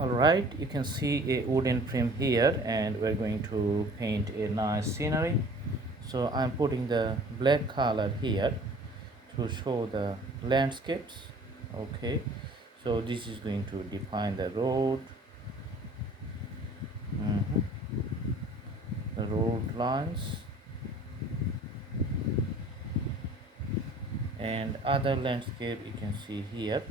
Alright, you can see a wooden frame here, and we're going to paint a nice scenery. So I'm putting the black color here to show the landscapes. Okay, so this is going to define the road, mhm, the road lines and other landscape you can see here.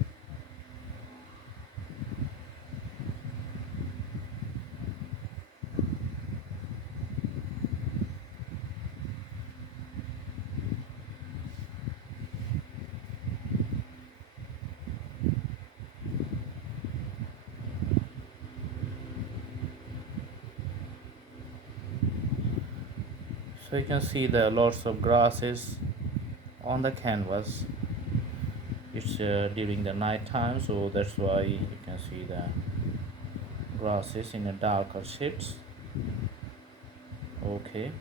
So you can see the lots of grasses on the canvas. It's during the night time, so that's why you can see the grasses in a darker shades. Okay,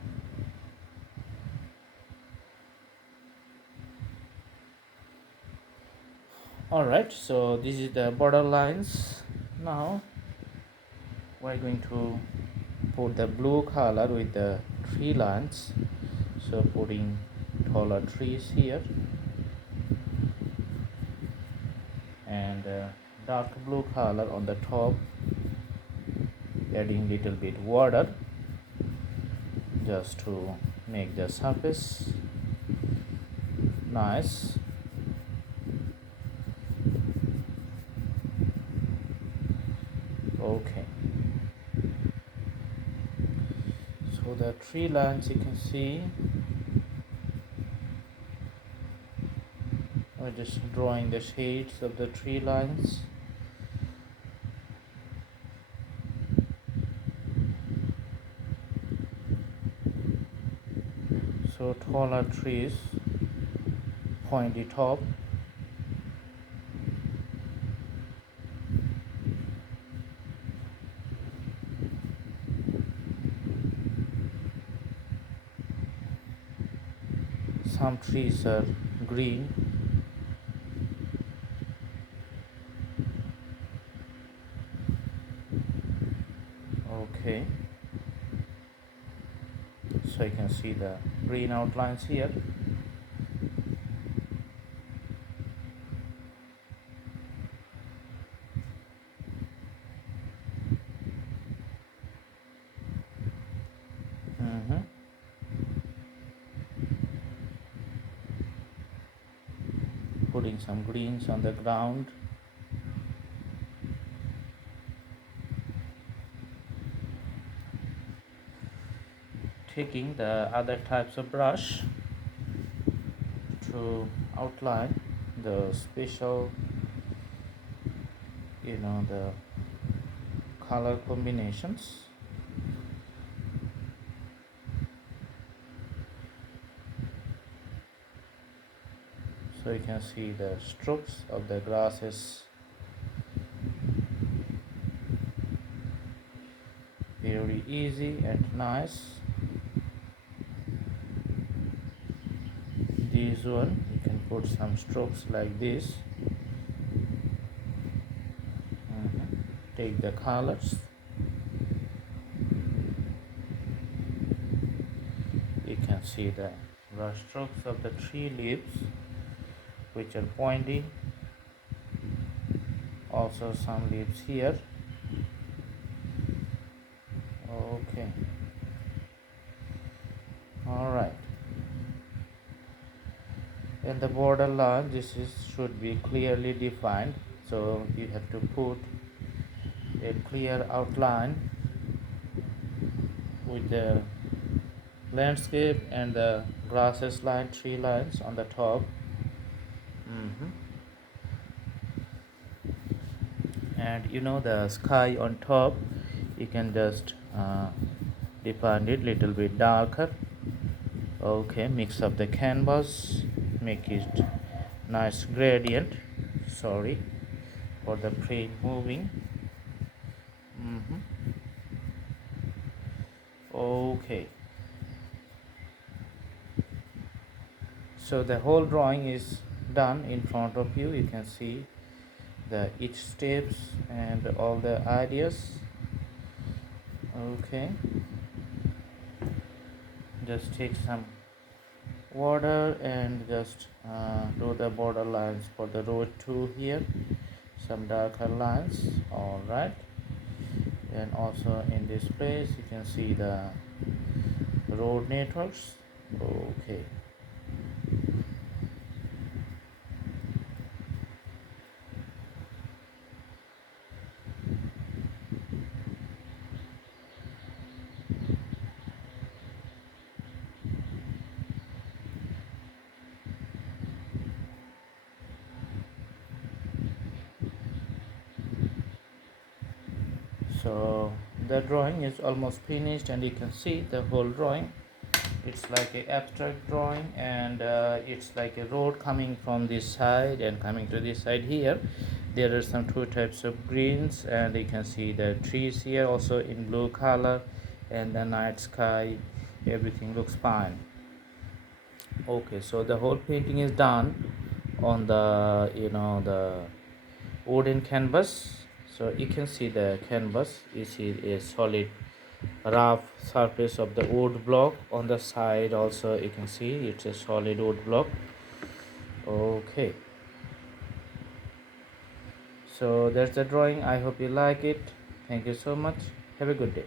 all right, so this is the border lines. Now we're going to put the blue color with the tree lines, so putting taller trees here, and dark blue color on the top, adding little bit water just to make the surface nice. Okay, so the tree lines you can see, we're just drawing the shades of the tree lines. So taller trees, pointy top, some trees are green. Okay, so you can see the green outlines here. Mhm. Putting some greens on the ground. Taking the other types of brush to outline the special, the color combinations. So you can see the strokes of the grasses, very easy and nice. This one you can put some strokes like this. Take the colors, you can see the brush strokes of the tree leaves which are pointy, also some leaves here. Okay, all right, and the border line, this is should be clearly defined, so you have to put a clear outline with the landscape and the grasses line, tree lines on the top. hmm and the sky on top, you can just define it little bit darker. Okay, mix up the canvas, make it nice gradient. Sorry for the frame moving. Okay, so the whole drawing is done in front of you. You can see the each steps and all the ideas. Okay, just take some water and just do the border lines for the road 2 here, some darker lines. All right, and also in this place you can see the road networks. Okay, so the drawing is almost finished and you can see the whole drawing. It's like a abstract drawing, and it's like a road coming from this side and coming to this side here. There are some two types of greens, and you can see the trees here also in blue color, and the night sky. Everything looks fine. Okay, so the whole painting is done on the the wooden canvas. So you can see the canvas. You see a solid rough surface of the wood block. On the side also you can see it's a solid wood block. Okay, so that's the drawing. I hope you like it. Thank you so much. Have a good day.